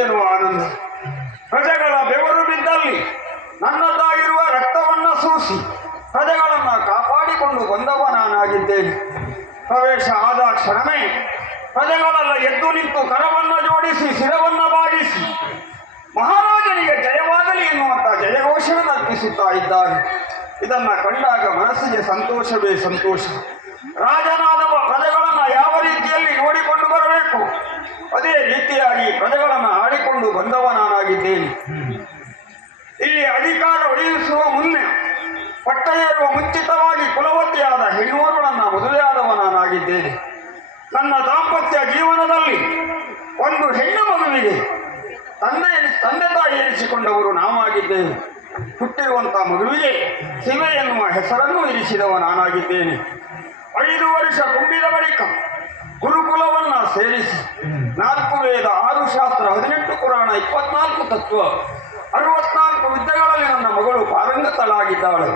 ಏನು ಆನಂದ. ಪ್ರಜೆಗಳ ಬೆವರು ಬಿದ್ದಲ್ಲಿ ನನ್ನದಾಗಿರುವ ರಕ್ತವನ್ನ ಸೂಸಿ ಪ್ರಜೆಗಳನ್ನ ಕಾಪಾಡಿಕೊಂಡು ಬಂದವ ನಾನಾಗಿದ್ದೇನೆ. ಪ್ರವೇಶ ಆದ ಕ್ಷಣವೇ ಪ್ರಜೆಗಳೆಲ್ಲ ಎದ್ದು ನಿಂತು ಕರವನ್ನ ಜೋಡಿಸಿ ಶಿರವನ್ನ ಬಾಗಿಸಿ ಮಹಾರಾಜನಿಗೆ ಜಯವಾಗಲಿ ಎನ್ನುವಂತ ಜಯಘೋಷವನ್ನು ಅರ್ಪಿಸುತ್ತಾ ಇದ್ದಾರೆ. ಇದನ್ನ ಕಂಡಾಗ ಮನಸ್ಸಿಗೆ ಸಂತೋಷವೇ ಸಂತೋಷ. ರಾಜನಾದವ ಪ್ರಜೆಗಳನ್ನ ಯಾವ ರೀತಿಯಲ್ಲಿ ನೋಡಿಕೊಂಡು ಬರಬೇಕು ಅದೇ ರೀತಿಯಾಗಿ ಪ್ರಜೆಗಳನ್ನ ಆಡಿಕೊಂಡು ಬಂದವ ನಾನಾಗಿದ್ದೇನೆ. ಇಲ್ಲಿ ಅಧಿಕಾರ ಒಡೆಯಿಸುವ ಮುನ್ನೆ ಪಟ್ಟ ಏರುವ ಮುಂಚಿತವಾಗಿ ಕುಲವತಿಯಾದ ಹೆಣ್ಣುವರುಗಳನ್ನ ಮದುವೆಯಾದವ ನಾನಾಗಿದ್ದೇನೆ. ನನ್ನ ದಾಂಪತ್ಯ ಜೀವನದಲ್ಲಿ ಒಂದು ಹೆಣ್ಣು ಮಗುವಿಗೆ ತಂದೆ ತಾಯಿ ಎನಿಸಿಕೊಂಡವರು ನಾವಾಗಿದ್ದೇವೆ. ಹುಟ್ಟಿರುವಂತಹ ಮಗುವಿಗೆ ಶಿವೆ ಎನ್ನುವ ಹೆಸರನ್ನು ಇರಿಸಿದವ ನಾನಾಗಿದ್ದೇನೆ. 5 ವರ್ಷ ತುಂಬಿದ ಬಳಿಕ ಗುರುಕುಲವನ್ನ ಸೇರಿಸಿ 4 ವೇದ 6 ಶಾಸ್ತ್ರ 18 ಪುರಾಣ 24 ತತ್ವ 64 ವಿದ್ಯೆಗಳಲ್ಲಿ ನನ್ನ ಮಗಳು ಪಾರಂಗತಳಾಗಿದ್ದಾಳೆ.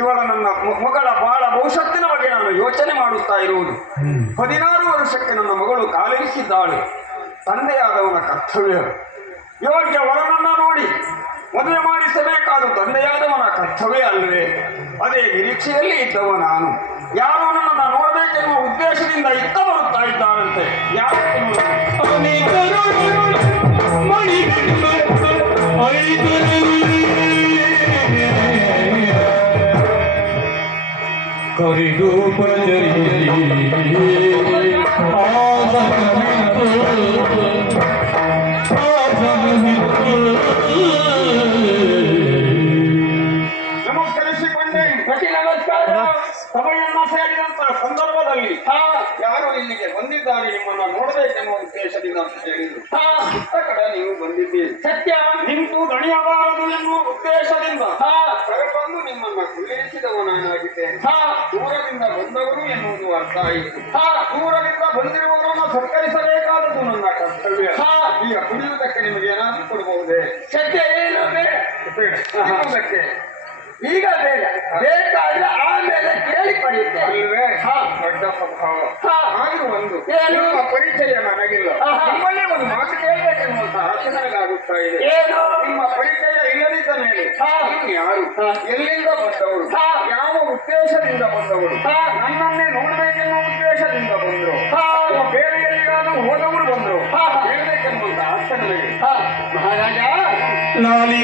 ಇವಳ ನನ್ನ ಮಗಳ ಬಾಳ ಭವಿಷ್ಯತ್ತಿನ ಬಗ್ಗೆ ನಾನು ಯೋಚನೆ ಮಾಡುತ್ತಾ ಇರುವುದು. 16 ವರ್ಷಕ್ಕೆ ನನ್ನ ಮಗಳು ಕಾಲಿರಿಸಿದ್ದಾಳೆ. ತಂದೆಯಾದವನ ಕರ್ತವ್ಯ ಯೋಗ್ಯ ವರನನ್ನ ನೋಡಿ ಮದುವೆ ಮಾಡಿಸಬೇಕಾದ ತಂದೆಯಾದವನ ಕರ್ತವ್ಯ ಅಲ್ವೇ? ಅದೇ ನಿರೀಕ್ಷೆಯಲ್ಲಿ ಇದ್ದವ ನಾನು. ಯಾರು ನನ್ನನ್ನು ನೋಡಬೇಕೆನ್ನುವ ಉದ್ದೇಶದಿಂದ ಇತ್ತ ಬರುತ್ತಾ ಇದ್ದಾರಂತೆ. ಯಾರು ಕರಿದು ನಮಸ್ಕರಿಸಿಕೊಂಡೆ. ನಮಸ್ಕಾರ. ಸಭೆಯನ್ನ ಸೇರಿದಂತಹ ಸಂದರ್ಭದಲ್ಲಿ ಯಾರು ಇಲ್ಲಿಗೆ ಬಂದಿದ್ದಾರೆ ನಿಮ್ಮನ್ನ ನೋಡಬೇಕೆನ್ನುವ ಉದ್ದೇಶದಿಂದ ಅಂತ ಹೇಳಿದ್ರು. ಇತ್ತ ಕಡೆ ನೀವು ಬಂದಿದ್ದೀರಿ. ಸತ್ಯ ನಿಂತು ದಣಿಯಬಾರದು ಎನ್ನುವ ಉದ್ದೇಶದಿಂದ ಕರೆತಂದು ನಿಮ್ಮನ್ನ ಕುಳ್ಳಿರಿಸಿದವ ನಾನಾಗಿದ್ದೇನೆ. ದೂರದಿಂದ ಬಂದವರು ಎನ್ನುವುದು ಅರ್ಥ ಆಯಿತು. ದೂರದಿಂದ ಬಂದಿರುವವರನ್ನು ಸತ್ಕರಿಸಬೇಕಾದದ್ದು ನನ್ನ ಕರ್ತವ್ಯ. ಈಗ ಕುಡಿಯುವುದಕ್ಕೆ ನಿಮಗೆ ಏನಾದರೂ ಕೊಡಬಹುದೇ? ಸತ್ಯ ಏನು ಬೇಡ ಈಗ ಬೇಡ, ಬೇಕಾದ್ರೆ ಆಮೇಲೆ ಕೇಳಿ ಪಡೆಯುತ್ತೇವೆ. ದೊಡ್ಡ ಸ್ವಭಾವ. ಆದ್ರೂ ಒಂದು ನಿಮ್ಮ ಪರಿಚಯ ನನಗಿಲ್ಲ. ನಿಮ್ಮಲ್ಲೇ ಒಂದು ಮಾತು ಕೇಳಬೇಕೆನ್ನುವಂತ ಆಸೆ ನನಗಾಗುತ್ತಾ ಇದೆ. ನಿಮ್ಮ ಪರಿಚಯ ಇಲ್ಲದಿದ್ದ ಮೇಲೆ ನೀವು ಯಾರು, ಎಲ್ಲಿಂದ ಬಂದವರು, ಯಾವ ಉದ್ದೇಶದಿಂದ ಬಂದವರು, ನನ್ನನ್ನೇ ನೋಡ್ಬೇಕೆನ್ನುವ ಉದ್ದೇಶದಿಂದ ಬಂದರು, ಬೇರೆ ಎಲ್ಲಿಗಾದ್ರೂ ಹೋದವರು ಬಂದರು ಹೇಳ್ಬೇಕೆನ್ನುವಂತ ಆಸೆ ನನಗೆ. ಮಹಾರಾಜ ಲಾಲಿ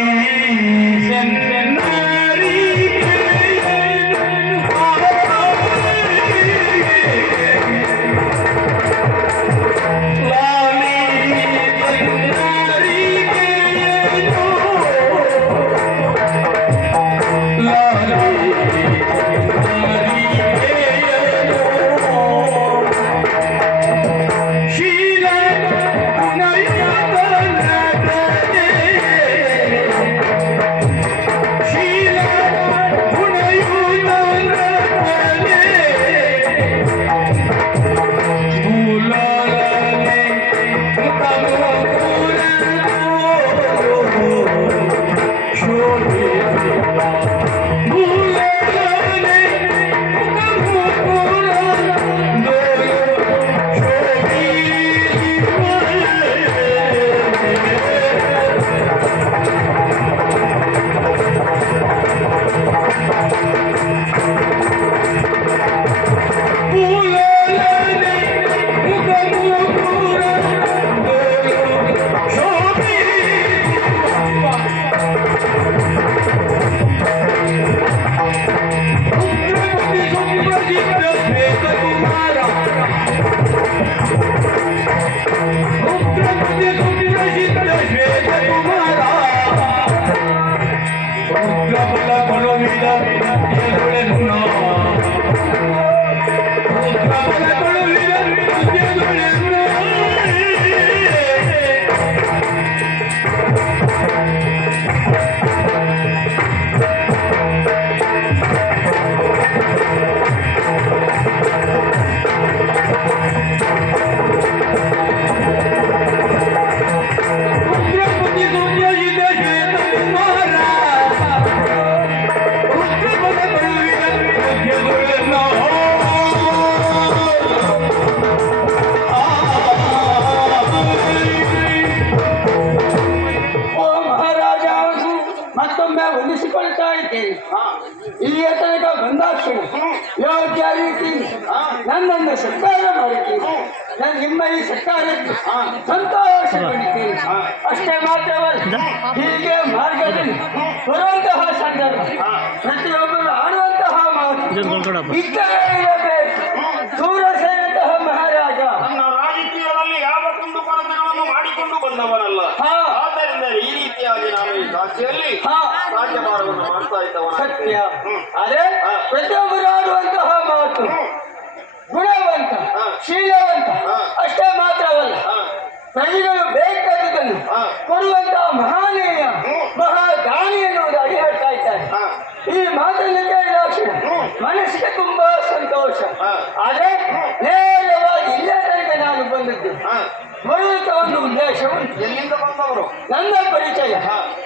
ತಿಳಿದುಕೊಳ್ತಾ ಇದ್ದೇನೆ. ಇಲ್ಲಿಯ ತನಕ ಬಂದಾಕ್ಷಣ ಯೋಗ್ಯ ರೀತಿ ನನ್ನನ್ನು ಸತ್ಕಾರ ಮಾಡಿದ್ದೀನಿ. ನಾನು ನಿಮ್ಮ ಈ ಸತ್ಕಾರಕ್ಕೆ ಸಂತೋಷ ಪಡಿತೀನಿ. ಅಷ್ಟೇ ಮಾತ್ರವಲ್ಲ, ಹೀಗೆ ಮಾರ್ಗದಲ್ಲಿ ಬರುವಂತಹ ಸಂದರ್ಭ ಪ್ರತಿಯೊಬ್ಬರು ಆಡುವಂತಹ ಮಾತು ಇದ್ದರೆ ಇರಬೇಕು. ದೂರ ಸೇರಿದಂತಹ ಮಹಾರಾಜ ನನ್ನ ರಾಜಕೀಯದಲ್ಲಿ ಯಾವ ಕುಂದುಕೊರತೆಗಳನ್ನು ಮಾಡಿಕೊಂಡು ಬಂದವನಲ್ಲ. ಆದ್ದರಿಂದ ಈ ರೀತಿಯಾಗಿ ನಾನು ಈ ರಾಜ್ಯದಲ್ಲಿ ರಾಜ್ಯಭಾರವನ್ನು ಮಾಡ್ತಾ ಇದ್ದವನ. ಸತ್ಯ. ಅರೆ ಪ್ರತಿಯೊಬ್ಬರು ಆಡುವಂತಹ ಮಾತು ಗುಣವಂತ ಶೀಲವಂತ. ಅಷ್ಟೇ ಮಾತ್ರವಲ್ಲ, ಪ್ರಜೆಗಳು ಬೇಕಾದುದನ್ನು ಕೊಡುವಂತಹ ಮಹಾನೀಯ ಮಹಾದಾನಿ ಎನ್ನುವುದಾಗಿ ಹೇಳ್ತಾ ಇದ್ದಾರೆ. ಈ ಮಾತನ್ನು ಕೇಳಿದಾಕ್ಷಣ ಮನಸ್ಸಿಗೆ ತುಂಬಾ ಸಂತೋಷ. ಆದರೆ ನೇರವಾಗಿ ಇಲ್ಲೇ ತನಕ ನಾನು ಬಂದದ್ದು ಬರುವಂತ ಒಂದು ಉದ್ದೇಶವು ಎಲ್ಲಿಂದ ಬಂದವರು? ನನ್ನ ಪರಿಚಯ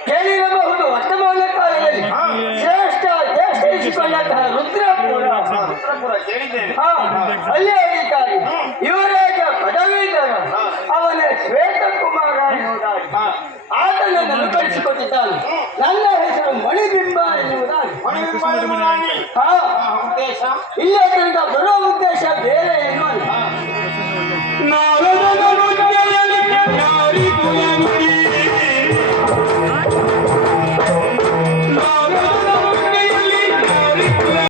ಕೇಳಿರಬಹುದು. ವರ್ತಮಾನ ಕಾಲದಲ್ಲಿ ಶ್ರೇಷ್ಠ ಜ್ಯೇಷ್ಠಿಸಿಕೊಂಡಂತಹ ರುದ್ರಪುರ ಕೇಳಿದ್ದೇನೆ. ಅಲ್ಲೇ ಅಧಿಕಾರಿ ಯುವರಾಜ ಪದವೀಧರ ಅವನ ಶ್ವೇತಕುಮಾರ ಎನ್ನುವುದಾಗಿ ಆತನನ್ನು ಅನುಕರಿಸಿಕೊಟ್ಟಿದ್ದಾನೆ. ನನ್ನ ಹೆಸರು ಮಣಿಬಿಂಬ ಎನ್ನುವುದಾಗಿ. ಮಣಿಬಿಂಬ ಎನ್ನುವುದಾಗಿ ಹಾ, ಉದ್ದೇಶ ಇಲ್ಲೇ ತನಕ ಬರುವ ಉದ್ದೇಶ ಬೇರೆ ಏನು